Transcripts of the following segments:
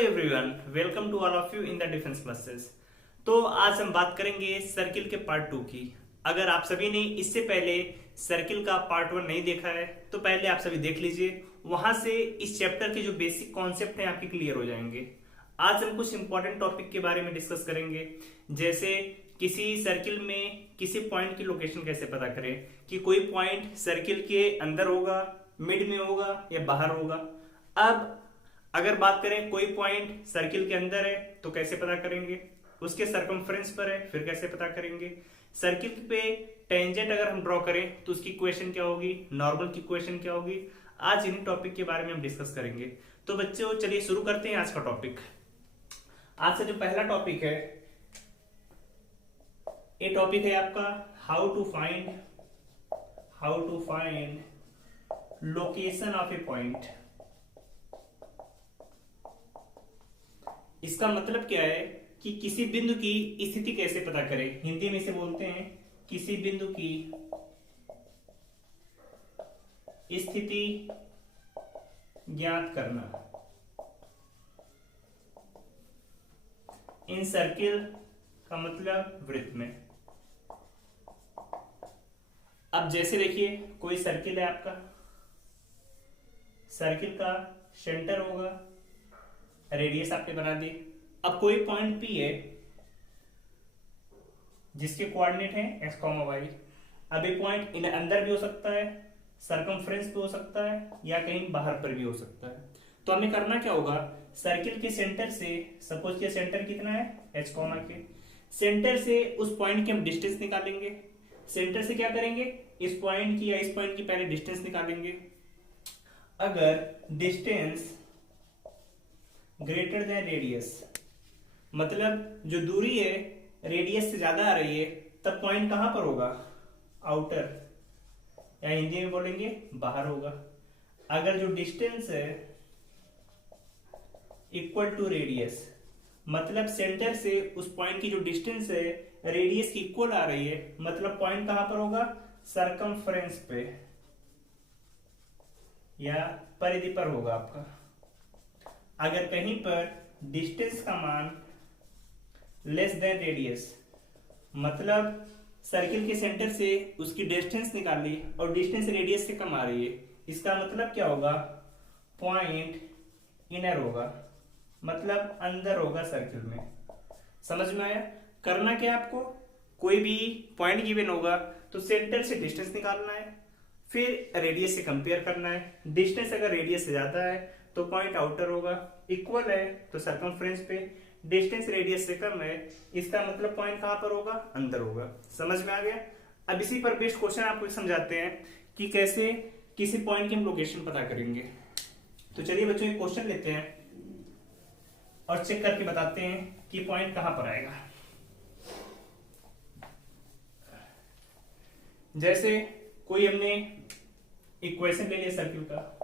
Everyone, welcome to all of you in the defence classes. तो आज हम बात करेंगे सर्किल के पार्ट 2 की। अगर आप सभी ने इससे पहले सर्किल का पार्ट 1 नहीं देखा है तो पहले आप सभी देख लीजिए, वहां से इस चैप्टर के जो बेसिक कॉन्सेप्ट हैं आपके क्लियर हो जाएंगे। आज हम कुछ इंपॉर्टेंट टॉपिक के बारे में डिस्कस करेंगे, जैसे किसी सर्किल में किसी पॉइंट की लोकेशन कैसे पता करें, कि कोई पॉइंट सर्किल के अंदर होगा, मिड में होगा या बाहर होगा। अब अगर बात करें कोई पॉइंट सर्किल के अंदर है तो कैसे पता करेंगे, उसके सरकमफ्रेंस पर है फिर कैसे पता करेंगे, सर्किल पे टेंजेंट अगर हम ड्रॉ करें तो उसकी इक्वेशन क्या होगी, नॉर्मल की इक्वेशन क्या होगी। आज इन्हीं टॉपिक के बारे में हम डिस्कस करेंगे। तो बच्चों चलिए शुरू करते हैं आज का टॉपिक। आज से जो पहला टॉपिक है, ये टॉपिक है आपका how to find location of a point. इसका मतलब क्या है कि किसी बिंदु की स्थिति कैसे पता करें। हिंदी में इसे बोलते हैं किसी बिंदु की स्थिति ज्ञात करना। इन सर्किल का मतलब वृत्त में। अब जैसे देखिए कोई सर्किल है आपका, सर्किल का सेंटर होगा, रेडियस आपने बना दी। अब कोई पॉइंट P है जिसके कोऑर्डिनेट है x, y। अब ये पॉइंट इन अंदर भी हो सकता है, सरकमफ्रेंस पे हो सकता है, या कहीं बाहर पर भी हो सकता है। तो हमें करना क्या होगा, सर्किल के सेंटर से, सपोज के सेंटर कितना है h, के सेंटर से उस पॉइंट की हम डिस्टेंस निकालेंगे। सेंटर से क्या करेंगे, इस पॉइंट की या इस पॉइंट की पहले डिस्टेंस निकालेंगे। अगर डिस्टेंस ग्रेटर देन रेडियस, मतलब जो दूरी है रेडियस से ज्यादा आ रही है, तब पॉइंट कहां पर होगा, आउटर, या हिंदी में बोलेंगे बाहर होगा। अगर जो डिस्टेंस है इक्वल टू रेडियस, मतलब सेंटर से उस पॉइंट की जो डिस्टेंस है रेडियस की इक्वल आ रही है, मतलब पॉइंट कहां पर होगा, सरकमफ्रेंस पे या परिधि पर होगा आपका। अगर कहीं पर डिस्टेंस का मान लेस देन रेडियस, मतलब सर्किल के सेंटर से उसकी डिस्टेंस निकाल ली और डिस्टेंस रेडियस से कम आ रही है, इसका मतलब क्या होगा, पॉइंट इनर होगा, मतलब अंदर होगा सर्किल में। समझ में आया। करना क्या आपको, कोई भी पॉइंट गिवन होगा तो सेंटर से डिस्टेंस निकालना है, फिर रेडियस से कंपेयर करना है। डिस्टेंस अगर रेडियस से ज्यादा है तो पॉइंट आउटर होगा, इक्वल है तो सरकमफ्रेंस पे, डिस्टेंस रेडियस से कम है, इसका मतलब पॉइंट कहां पर होगा, अंदर होगा। समझ में आ गया। अब इसी पर बेस्ड क्वेश्चन आपको समझाते हैं कि कैसे किसी पॉइंट की हम लोकेशन पता करेंगे। तो चलिए बच्चों एक क्वेश्चन लेते हैं और चेक करके बताते हैं कि पॉइंट कहां पर आएगा। जैसे कोई हमने इक्वेशन ले लिया सर्किल का,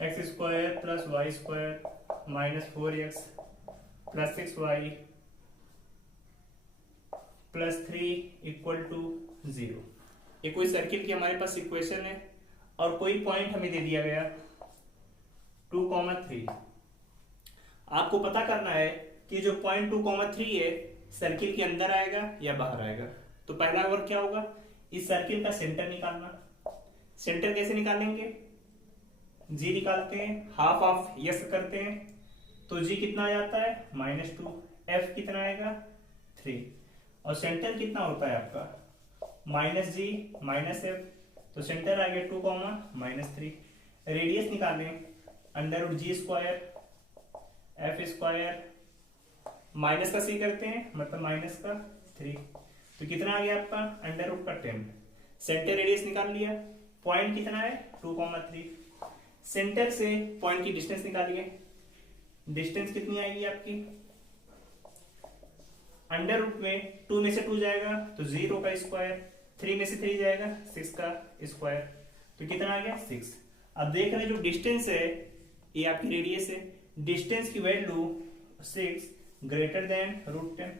x square plus Y square minus 4x plus 6y plus 3 equal to 0। ये कोई सर्किल की हमारे पास इक्वेशन है और कोई पॉइंट हमें दे दिया गया 2,3। आपको पता करना है कि जो पॉइंट 2,3 है सर्किल के अंदर आएगा या बाहर आएगा। तो पहला वर्क क्या होगा, इस सर्किल का सेंटर निकालना। सेंटर कैसे निकालेंगे, जी निकालते हैं, हाफ ऑफ यस करते हैं, तो जी कितना आ जाता है -2, एफ कितना आएगा 3, और सेंटर कितना होता है आपका -g -f, तो सेंटर आ गया 2, -3। रेडियस निकालें, √g square F square, minus का सी करते हैं मतलब -3, तो कितना आ गया आपका √10। सेंटर रेडियस निकाल लिया, पॉइंट कितना है 2,3। सेंटर से पॉइंट की डिस्टेंस निकालिए, डिस्टेंस कितनी आएगी आपकी, √ में 2 में से 2 जाएगा तो 0 का स्क्वायर, 3 में से 3 जाएगा 6 का स्क्वायर, तो कितना आ गया 6। अब देख रहे हैं जो डिस्टेंस है ये आपकी रेडियस है, डिस्टेंस की वैल्यू 6 ग्रेटर देन √10,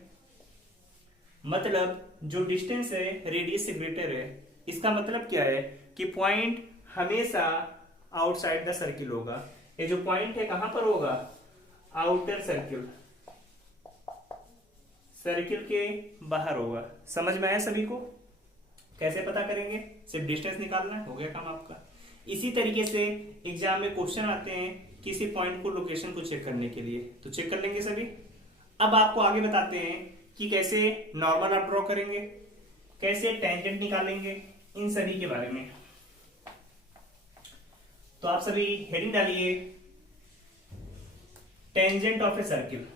मतलब जो डिस्टेंस है रेडियस से ग्रेटर है। इसका मतलब क्या है कि पॉइंट हमेशा आउटसाइड द सर्किल होगा। ये जो पॉइंट है कहां पर होगा, आउटर सर्किल, सर्किल के बाहर होगा। समझ में आया सभी को? कैसे पता करेंगे? सिर्फ डिस्टेंस निकालना है, हो गया काम आपका। इसी तरीके से एग्जाम में क्वेश्चन आते हैं किसी पॉइंट को, लोकेशन को चेक करने के लिए, तो चेक कर लेंगे सभी। अब आपको आगे बताते हैं कि कैसे नॉर्मल आप ड्रॉ करेंगे, कैसे टेंजेंट निकालेंगे, इन सभी के बारे में। तो आप सभी हेडिंग डालिए, tangent of a circle,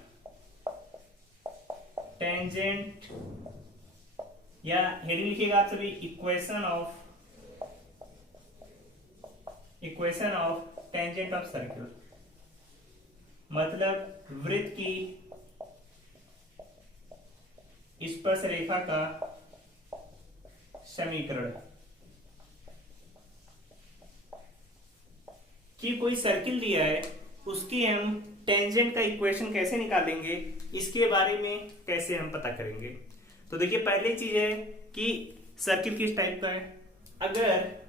tangent, या हेडिंग लिखिएगा आप सभी equation of tangent of circle, मतलब वृत्त की स्पर्श रेखा का समीकरण। कि कोई सर्किल दिया है, उसकी हम टेंजेंट का इक्वेशन कैसे निकालेंगे, इसके बारे में कैसे हम पता करेंगे। तो देखिए, पहली चीज है कि सर्किल किस टाइप का है। अगर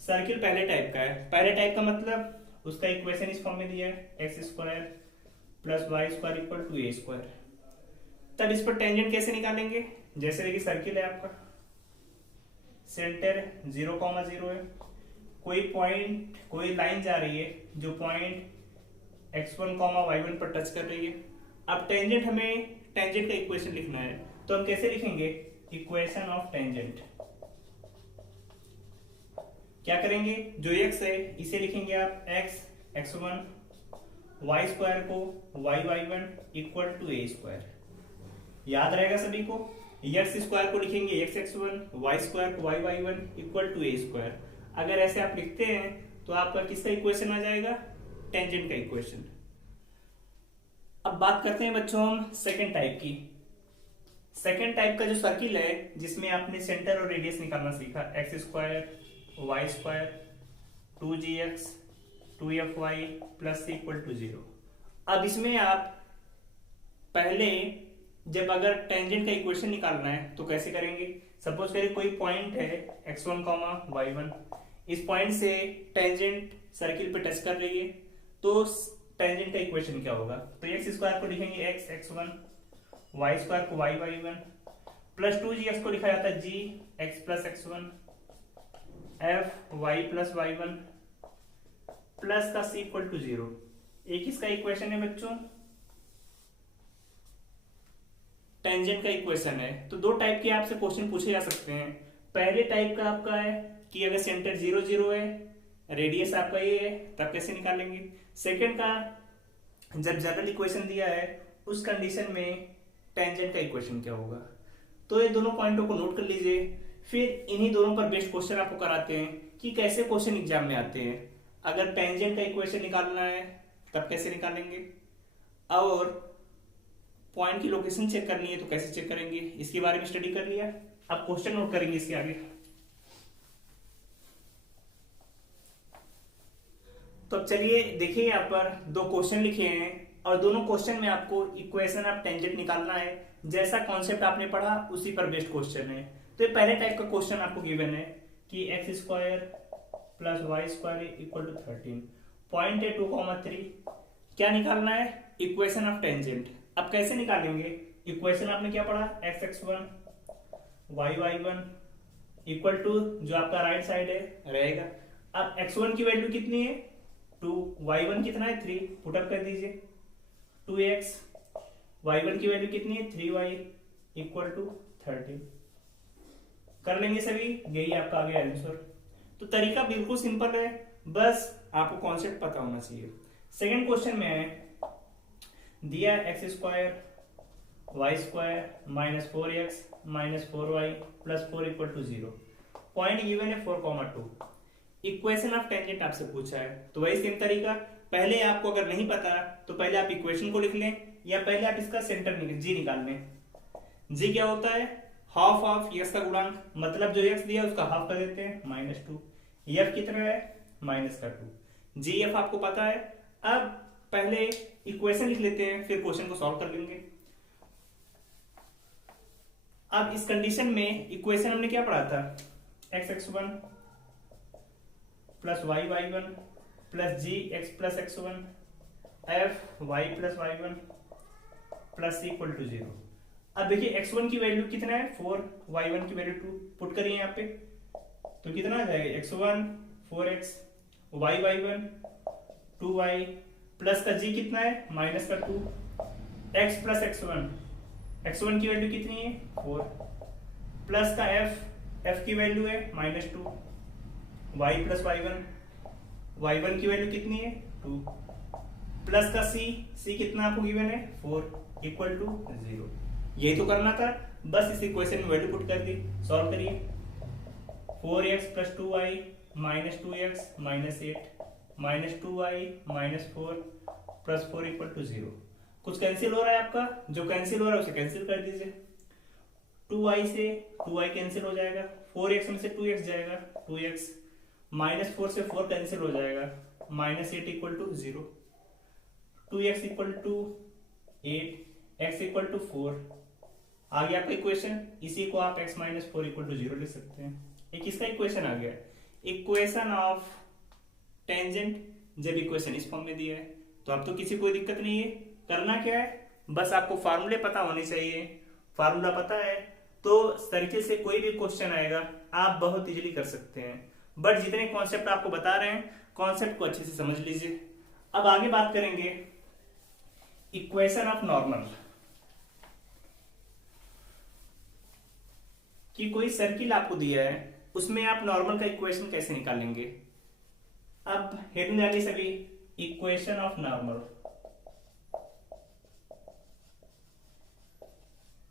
सर्किल पहले टाइप का है, पहले टाइप का मतलब उसका इक्वेशन इस फॉर्म में दिया है, X square plus Y square equal to A square. तब इस पर टेंजेंट कैसे निकालेंगे? जैसे देखिए, सर्किल है आपका, सेंटर 0,0 है, कोई पॉइंट, कोई लाइन जा रही है जो पॉइंट x1, y1 पर टच कर रही है। अब टेंजेंट, हमें टेंजेंट का इक्वेशन लिखना है, तो हम कैसे लिखेंगे? Equation of tangent. क्या करेंगे? जो x है इसे लिखेंगे आप x1, y स्क्वायर को y1 equal to a square. याद रहेगा सभी को? x स्क्वायर को लिखेंगे x1, y स्क्वायर को y1 equal to a square. अगर ऐसे आप लिखते हैं तो आपका किसका इक्वेशन आ जाएगा? टेंजेंट का इक्वेशन। अब बात करते हैं बच्चों हम सेकेंड टाइप की। सेकेंड टाइप का जो सर्किल है, जिसमें आपने सेंटर और रेडियस निकालना सीखा, X square Y square 2gx 2fy plus equal to 0। अब इसमें आप पहले, जब अगर टेंजेंट का इक्वेशन निकालना है तो कैसे करेंगे? सपोज करिए कोई पॉइंट है x1, y1, इस पॉइंट से टेंजेंट सर्किल पे टच कर रही है, तो टेंजेंट का इक्वेशन क्या होगा? तो एक्स स्क्वायर को लिखेंगे x1, y स्क्वायर को y1 प्लस 2gx को लिखा जाता है gx plus x1 f y plus y1 plus का c इक्वल टू 0। एक इसका इक्वेशन है बच्चों, टेंजेंट का इक्वेशन है। तो दो टाइप के आपसे क्वेश्चन पूछे जा सकते हैं। पहले टाइप का आपका है कि अगर सेंटर 0, 0 है, रेडियस आपका ये है, तब कैसे निकालेंगे। सेकंड का, जब जनरल इक्वेशन दिया है उस कंडीशन में टेंजेंट का इक्वेशन क्या होगा। तो ये दोनों पॉइंटों को नोट कर लीजिए, फिर इन्हीं दोनों पर बेस्ड क्वेश्चन आपको कराते हैं कि कैसे क्वेश्चन एग्जाम में आते हैं। अगर टेंजेंट का इक्वेशन निकालना है तब कैसे निकालेंगे, और पॉइंट की लोकेशन चेक करनी है तो कैसे चेक करेंगे, इसके बारे में स्टडी कर लिया। अब क्वेश्चन नोट करेंगे इसके आगे। तो चलिए देखिए, यहाँ पर दो क्वेश्चन लिखे हैं और दोनों क्वेश्चन में आपको इक्वेशन ऑफ टेंजेंट निकालना है। जैसा कॉन्सेप्ट आपने पढ़ा उसी पर बेस्ड क्वेश्चन है। तो ये पहले टाइप का क्वेश्चन आपको गिवन है कि X square plus Y square equal to 13, point है 2,3। क्या निकालना है? Equation of tangent. अब कैसे निकालेंगे? इक्वेशन आपने क्या पढ़ा? x1 y1 इक्वल टू, जो आपका राइट साइड है रहेगा। अब x1 की वैल्यू कितनी है? 2, y1 कितना है? 3, पुटअप कर दीजिए 2x, y1 की वैल्यू कितनी है? 3y equal to 13। कर लेंगे सभी, यही आपका आ गया आंसर। तो तरीका बिल्कुल सिंपल है, बस आपको कॉन्सेप्ट पता होना चाहिए। सेकेंड क्वेश्चन में है दिया X square Y square minus 4x minus 4y plus 4 equal to 0। Point given है 4,2। इक्वेशन ऑफ टेंजेंट आपसे पूछा है, तो वही सेम तरीका। पहले आपको अगर नहीं पता तो पहले आप इक्वेशन को लिख लें, या पहले आप इसका सेंटर जी निकाल लें। जी क्या होता है? हाफ ऑफ x का गुणांक, मतलब जो x दिया उसका हाफ कर देते हैं, -2। f कितना है? -2। जी एफ आपको पता है। अब पहले इक्वेशन लिख लेते हैं, फिर क्वेश्चन को सॉल्व कर लेंगे। अब इस कंडीशन में इक्वेशन हमने क्या पढ़ा था? x1 plus y1 plus gx plus x1 F Y plus Y one plus C equal to 0। अब देखिए x1 की वैल्यू कितना है 4, y1 की वैल्यू 2 पुट करिए यहाँ पे, तो कितना आ जाएगा x1 4x, y1 2y plus का g कितना है माइनस का 2, x प्लस x1 की वैल्यू कितनी है 4 प्लस का f की वैल्यू है -2, y प्लस y1 की वैल्यू कितनी है 2 प्लस का c कितना आपको गिवन है 4 इक्वल टू 0। यही तो करना था, बस इस इक्वेशन में वैल्यू पुट कर दी। सॉल्व करिए 4x plus 2y minus 2x माइनस 8 -2y -4 प्लस 4 इक्वल टू 0। कुछ कैंसिल हो रहा है आपका, जो कैंसिल हो रहा है उसे कैंसिल कर दीजिए। 2y से 2y कैंसिल हो जाएगा, 4x में से 2x जाएगा 2x, -4 से 4 कैंसिल हो जाएगा, -8 equal to 0, 2x equal to 8, x equal to 4। आ गया आपका इक्वेशन, इसी को आप x माइनस 4 इक्वल टू 0 लिख सकते हैं। एक इसका इक्वेशन आ गया, इक्वेशन ऑफ टेंजेंट। जब इक्वेशन इस फॉर्म में दिया है तो अब तो किसी कोई दिक्कत नहीं है। करना क्या है, बस आपको फार्मूले पता होने चाहिए। फार्मूला पता है तो सर्किल से कोई भी क्वेश्चन आएगा आप बहुत इजीली कर सकते हैं। बट जितने कॉन्सेप्ट आपको बता रहे हैं, कॉन्सेप्ट को अच्छे से समझ लीजिए। अब आगे बात करेंगे इक्वेशन ऑफ नॉर्मल, कि कोई सर्किल आपको दिया है उसमें आप नॉर्मल का इक्वेशन कैसे निकालेंगे। अब हेडिंग डालिए सभी, इक्वेशन ऑफ नॉर्मल,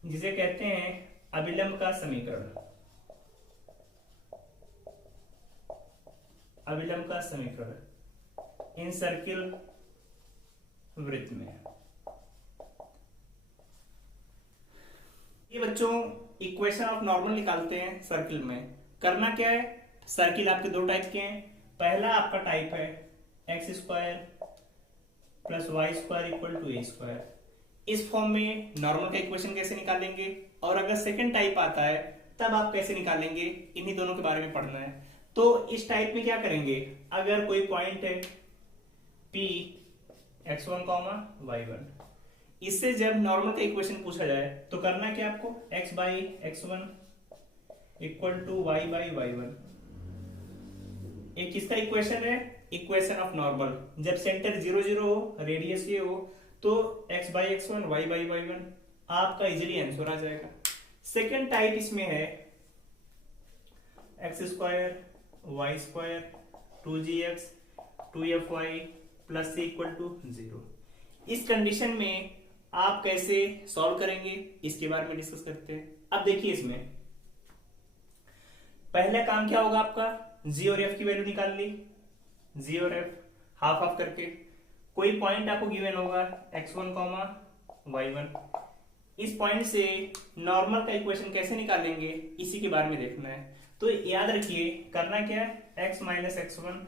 जिसे कहते हैं अभिलंब का समीकरण। अभिलंब का समीकरण इन सर्किल वृत्त में। ये बच्चों इक्वेशन ऑफ नॉर्मल निकालते हैं सर्किल में। करना क्या है, सर्किल आपके दो टाइप के हैं। पहला आपका टाइप है X square plus Y square equal to A square. इस फॉर्म में नॉर्मल का इक्वेशन कैसे निकालेंगे, और अगर सेकंड टाइप आता है तब आप कैसे निकालेंगे, इन्हीं दोनों के बारे में पढ़ना है। तो इस टाइप में क्या करेंगे, अगर कोई पॉइंट है P x1, y1, इससे जब नॉर्मल का इक्वेशन पूछा जाए तो करना क्या आपको, x by x1 equal to y by y1। एक किसका इक्वेशन है, इक्वेशन ऑफ नॉर्मल। जब सेंटर 0 0 हो, रेडियस ये हो, तो x by x1 y by y1 आपका इजीली आंसर आ जाएगा। सेकेंड टाइप इसमें है x square y square 2gx 2fy plus c equal to 0। इस कंडीशन में आप कैसे सॉल्व करेंगे इसके बारे में डिस्कस करते हैं। अब देखिए इसमें पहला काम क्या होगा आपका, g और f की वैल्यू निकाल ली, g और f हाफ हाफ करके। कोई पॉइंट आपको गिवन होगा x1, y1। इस पॉइंट से नॉर्मल का इक्वेशन कैसे निकालेंगे इसी के बारे में देखना है। तो याद रखिए करना क्या है, x minus x1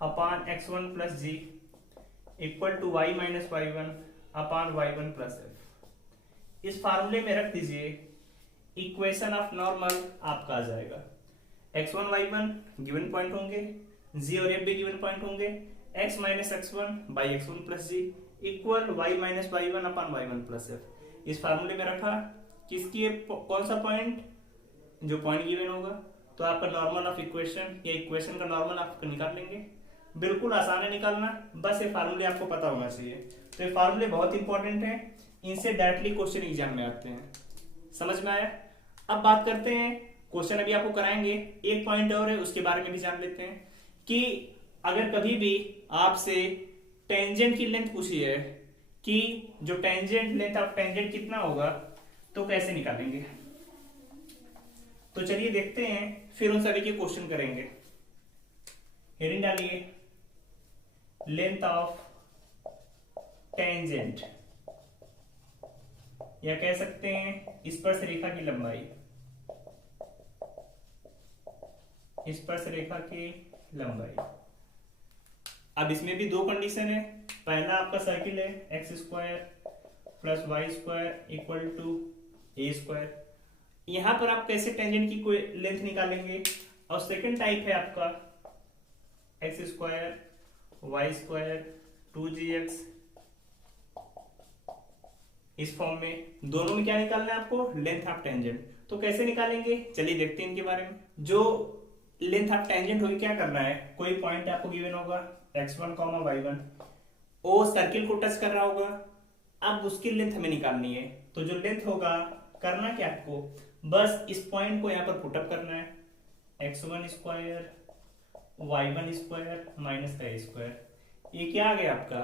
upon x1 plus g equal to y minus y1 upon y1 plus f। इस फार्मूले में रख दीजिए, इक्वेशन ऑफ नॉर्मल आपका आ जाएगा। x1 y1 गिवन पॉइंट होंगे, g और f भी गिवन पॉइंट होंगे, x minus x1 by x1 plus g equal y minus y1 upon y1 plus f। इस फार्मूले में रखा, किसकी कौन सा पॉइंट, जो पॉइंट गिवन होगा, तो आपका नॉर्मल ऑफ इक्वेशन या इक्वेशन का नॉर्मल आप निकाल लेंगे। बिल्कुल आसान है निकालना, बस ये फार्मूले आपको पता होना चाहिए। तो ये फार्मूले बहुत इंपॉर्टेंट हैं, इनसे डायरेक्टली क्वेश्चन एग्जाम में आते हैं। समझ में आया। अब बात करते हैं, क्वेश्चन अभी आपको कराएंगे, एक पॉइंट और है उसके बारे में भी जान लेते हैं कि अगर कभी भी आपसे टेंजेंट की लेंथ पूछी है कि जो टेंजेंट लेंथ ऑफ टेंजेंट कितना होगा, तो कैसे निकालेंगे। तो चलिए देखते हैं, फिर उन सभी के क्वेश्चन करेंगे। हेडिंग डालिए, लेंथ ऑफ टेंजेंट, या कह सकते हैं स्पर्श रेखा की लंबाई। स्पर्श रेखा की लंबाई। अब इसमें भी दो कंडीशन है। पहला आपका सर्किल है X square plus Y square equal to A square. यहां पर आप कैसे टेंजेंट की कोई लेंथ निकालेंगे। और सेकंड टाइप है आपका x square Y square 2gx, इस फॉर्म में। दोनों में क्या निकालना है आपको? Length of tangent. तो कैसे निकालेंगे, चलिए देखते हैं इनके बारे में। जो लेंथ ऑफ टेंजेंट होगी, क्या करना है, कोई पॉइंट आपको गिवन होगा x1, y1, वो सर्किल को टच कर रहा होगा, अब उसकी लेंथ हमें निकालनी है। तो जो लेंथ होगा, करना क्या आपको, बस इस पॉइंट को यहाँ पर पुटअप करना है, x1 square y1 square minus का स्क्वायर। ये क्या आ गया आपका?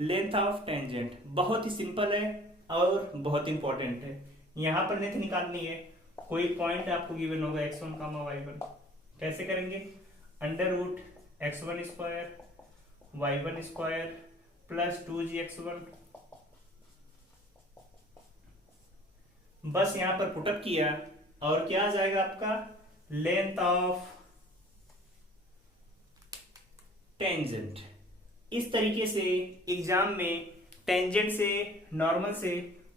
Length of tangent. बहुत ही सिंपल है और बहुत इंपॉर्टेंट है। यहाँ पर लेंथ निकालनी है, कोई पॉइंट आपको गिवन होगा x1, y1, कैसे करेंगे? Under root x1 square y1 square plus 2gx1, बस यहां पर पुटअप किया और क्या आ जाएगा आपका? Length of tangent. इस तरीके से एग्जाम में टेंजेंट से, नॉर्मल से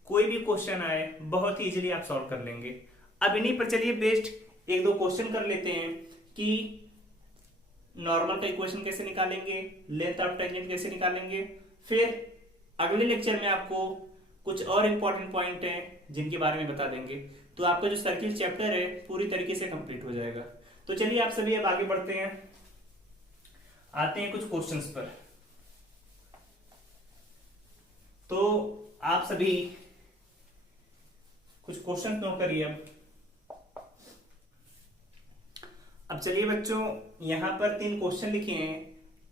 कोई भी क्वेश्चन आए, बहुत इजीली आप सॉल्व कर लेंगे। अब इन्हीं पर चलिए बेस्ट एक दो क्वेश्चन कर लेते हैं कि नॉर्मल का इक्वेशन कैसे निकालेंगे, लेंथ ऑफ टेंजेंट कैसे निकालेंगे। फिर अगले लेक्चर में आपको कुछ और इंपॉर्टेंट पॉइंट है जिनके बारे में बता देंगे, तो आपका जो सर्किल चैप्टर है पूरी तरीके से कंप्लीट हो जाएगा। तो चलिए आप सभी अब आगे बढ़ते हैं, आते हैं कुछ क्वेश्चंस पर। तो आप सभी कुछ क्वेश्चन नोट करिए। अब चलिए बच्चों, यहां पर 3 क्वेश्चन लिखे हैं।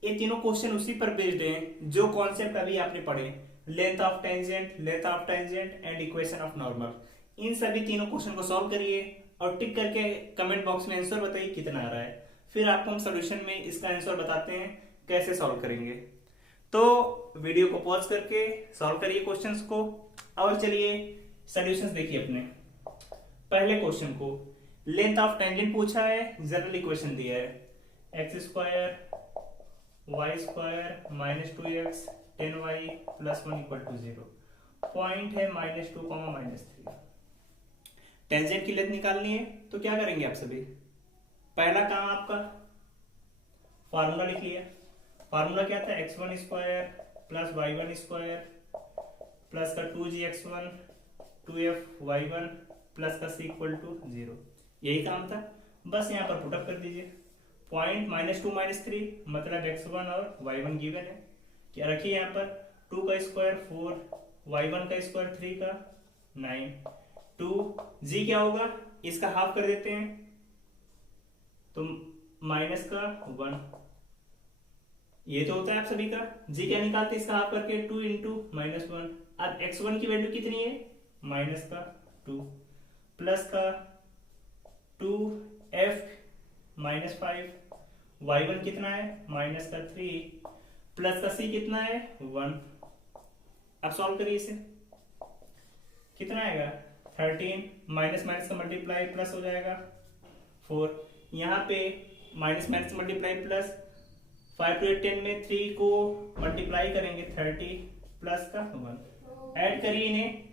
ये तीनों क्वेश्चन उसी पर बेस्ड हैं जो कॉन्सेप्ट अभी आपने पढ़े, length of tangent and equation of normal. इन सभी तीनों क्वेश्चन को सॉल्व करिए और टिक करके कमेंट बॉक्स में आंसर बताइए कितना आ रहा है। फिर आपको हम सॉल्यूशन में इसका आंसर बताते हैं कैसे सॉल्व करेंगे। तो वीडियो को पॉज करके सॉल्व करिए क्वेश्चंस को और चलिए सॉल्यूशंस देखिए अपने। पहले क्वेश्चन को लेंथ ऑफ टेंजेंट पूछा है, जनरल इक्वेशन दिया है x square y square minus 2x 10y plus 1 equal to 0। Point है -2, -3। टेंजेंट की लेंथ निकालनी है, तो क्या करेंगे आप सभी? पहला काम आपका फार्मूला लिख लिया। फार्मूला क्या था? x1 square plus y1 square plus का 2gx1 2f(y1) प्लस का c इक्वल टू 0। यही काम था, बस यहाँ पर पुटअप कर दीजिए। पॉइंट -2 -3 मतलब x1 और y1 गिवन है। क्या रखिए यहाँ पर? 2 का स्क्वायर 4, y1 का स्क्वायर 3 का 9, 2g क्या होगा? इसका हाफ कर देते हैं तो माइनस का 1। ये तो होता है आप सभी का। g क्या निकालते हैं इसका हाफ करके? 2 इंटू -1। अब x1 की वैल्यू कितनी है? माइनस का 2 प्लस का 2f -5, y1 कितना है? माइनस का 3 प्लस का c कितना है? 1। अब सॉल्व करिए इसे, कितना आएगा? 13 माइनस माइनस का मल्टीप्लाई प्लस हो जाएगा 4। यहाँ पे minus minus multiply plus, 5 to 10 में 3 को मल्टीप्लाई करेंगे 30 प्लस का 1। ऐड करिए इन्हें,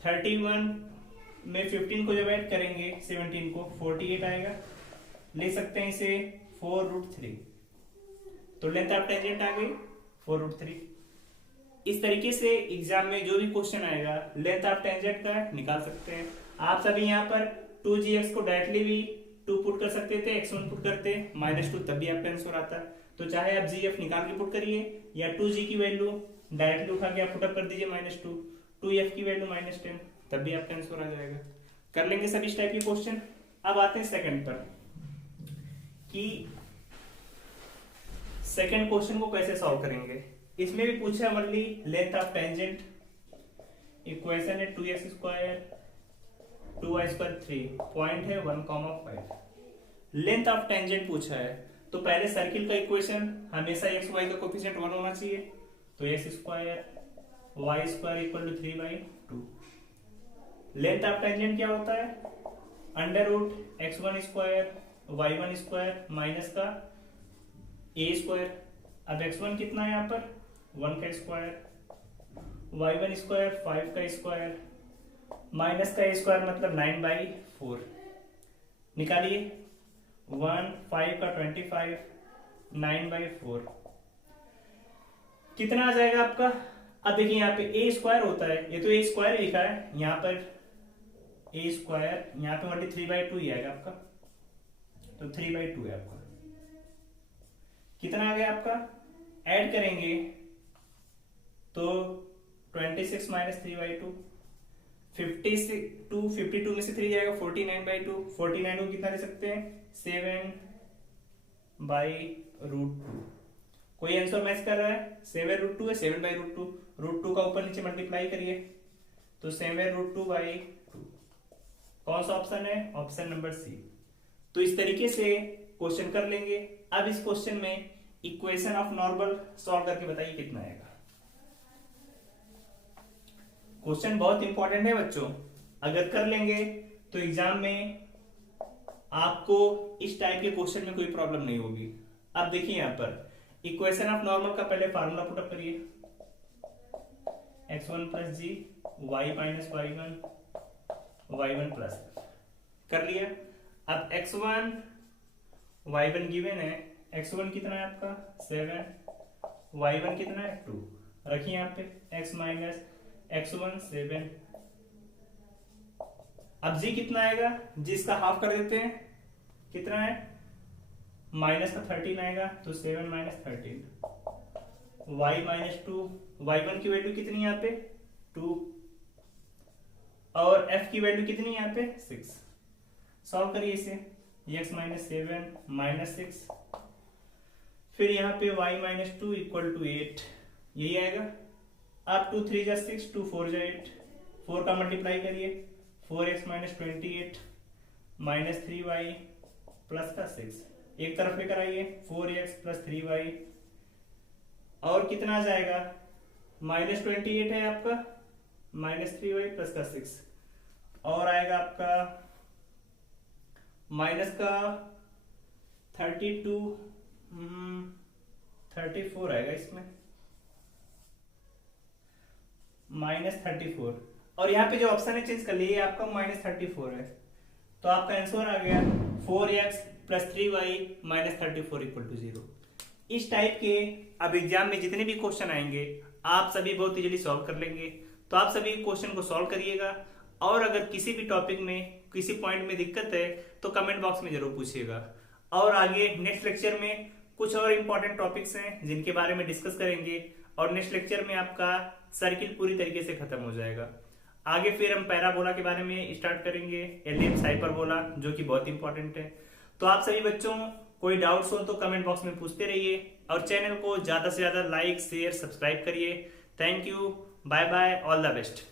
31 में 15 को जब ऐड करेंगे 17 को 48 आएगा। ले सकते हैं इसे 4√3। तो लेंथ ऑफ टेंजेंट आ गई 4√3। इस तरीके से एग्जाम में जो भी क्वेश्चन आएगा लेंथ ऑफ टेंजेंट का निकाल सकते हैं। आप सभी यहाँ पर 2gx को डायरेक्टली भी 2 पुट कर सकते थे, x1 पुट करते -2 तब भी आपका आंसर आता। तो चाहे आप gf निकाल के पुट करिए या 2g की वैल्यू डायरेक्टली उठा के आप पुटअप कर दीजिए -2, 2f की वैल्यू -10 तब भी आपका आंसर आ जाएगा। कर लेंगे सभी इस टाइप के क्वेश्चन। अब आते हैं सेकंड पर कि सेकंड क्वेश्चन को कैसे सॉल्व करेंगे। इसमें भी पूछा only length of tangent. Equation है 2x square 2y square 3, point है 1,5। लेंथ ऑफ टेंजेंट पूछा है तो पहले सर्किल का इक्वेशन हमेशा x y का कोफिशिएंट 1 होना चाहिए। तो x square y square equal to 3/2। Length of tangent क्या होता है? Under root x1 square y1 square minus का a स्क्वायर। अब x1 कितना है यहाँ पर? 1 का स्क्वायर, y1 स्क्वायर 5 का स्क्वायर माइनस का स्क्वायर मतलब 9/4। निकालिए 1 5 का 25 9/4। कितना आ जाएगा आपका। अब देखिए यहाँ पे ए स्क्वायर होता है, ये तो ए स्क्वायर लिखा है, यहाँ पर ए स्क्वायर, यहाँ पे 3/2 ही आएगा आपका, तो 3/2 है आपका। कितना आ गया आपका, ऐड करेंगे तो 26 माइनस 3/2, 52 में से 3 जाएगा 49/2, 49 को कितना ले सकते हैं 7/√2। कोई आंसर मैच कर रहा है, 7√2 है, 7/√2, √2 का ऊपर नीचे मल्टीप्लाई करिए तो 7√2/2। कौन सा ऑप्शन है, ऑप्शन नंबर सी। तो इस तरीके से क्वेश्चन कर लेंगे। अब इस क्वेश्चन में इक्वेशन ऑफ नॉर्मल सॉल्व करके बताइए कितना आएगा। क्वेश्चन बहुत इंपॉर्टेंट है बच्चों, अगर कर लेंगे तो एग्जाम में आपको इस टाइप के क्वेश्चन में कोई प्रॉब्लम नहीं होगी। अब देखिए यहाँ पर इक्वेशन ऑफ नॉर्मल का पहले फार्मूला पुटअप करिए, x1 प्लस जी y माइनस y1 प्लस, कर लिया। अब x1 y1 गिवन है, x1 कितना है आपका 7, y1 कितना है 2, रखिए यहाँ पे x माइनस x1 7। अब g कितना आएगा, g इसका हाफ कर देते हैं, कितना है माइनस का 13 आएगा, तो 7 माइनस 13, y माइनस 2, y1 की वैल्यू कितनी यहाँ पे 2, और f की वैल्यू कितनी यहाँ पे 6। सॉल्व करिए इसे, x माइनस 7 माइनस 6, फिर यहाँ पे y माइनस 2 इक्वल टू 8, यही आएगा। अब 2 3 जा 6, 2 4 जा 8, 4 का मल्टीप्लाई करिए, 4x minus 28 minus 3y plus का 6, एक तरफ लेकर आइए 4x प्लस 3y, और कितना आ जाएगा माइनस 28 है आपका, माइनस 3y प्लस का 6, और आएगा आपका माइनस का 34 आएगा इसमें, माइनस 34, और यहाँ पे जो ऑप्शन है चेंज कर लिए, आपका माइनस 34 है, तो आपका आंसर आ गया 4x plus 3y minus 34 equal to 0। इस टाइप के अब एग्जाम में जितने भी क्वेश्चन आएंगे आप सभी बहुत इजीली सॉल्व कर लेंगे। तो आप सभी क्वेश्चन को सॉल्व करिएगा, और अगर किसी भी टॉपिक में किसी पॉइंट में दिक्कत है तो कमेंट बॉक्स में जरूर पूछिएगा। और आगे नेक्स्ट लेक्चर में कुछ और इंपॉर्टेंट टॉपिक्स हैं जिनके बारे में डिस्कस करेंगे, और नेक्स्ट लेक्चर में आपका सर्किल पूरी तरीके से खत्म हो जाएगा। आगे फिर हम पैराबोला के बारे में स्टार्ट करेंगे, एलिप्स, हाइपरबोला, जो कि बहुत इंपॉर्टेंट है। तो आप सभी बच्चों कोई डाउट्स हो तो कमेंट बॉक्स में पूछते रहिए, और चैनल को ज्यादा से ज्यादा लाइक शेयर सब्सक्राइब करिए। Thank you, bye bye, all the best.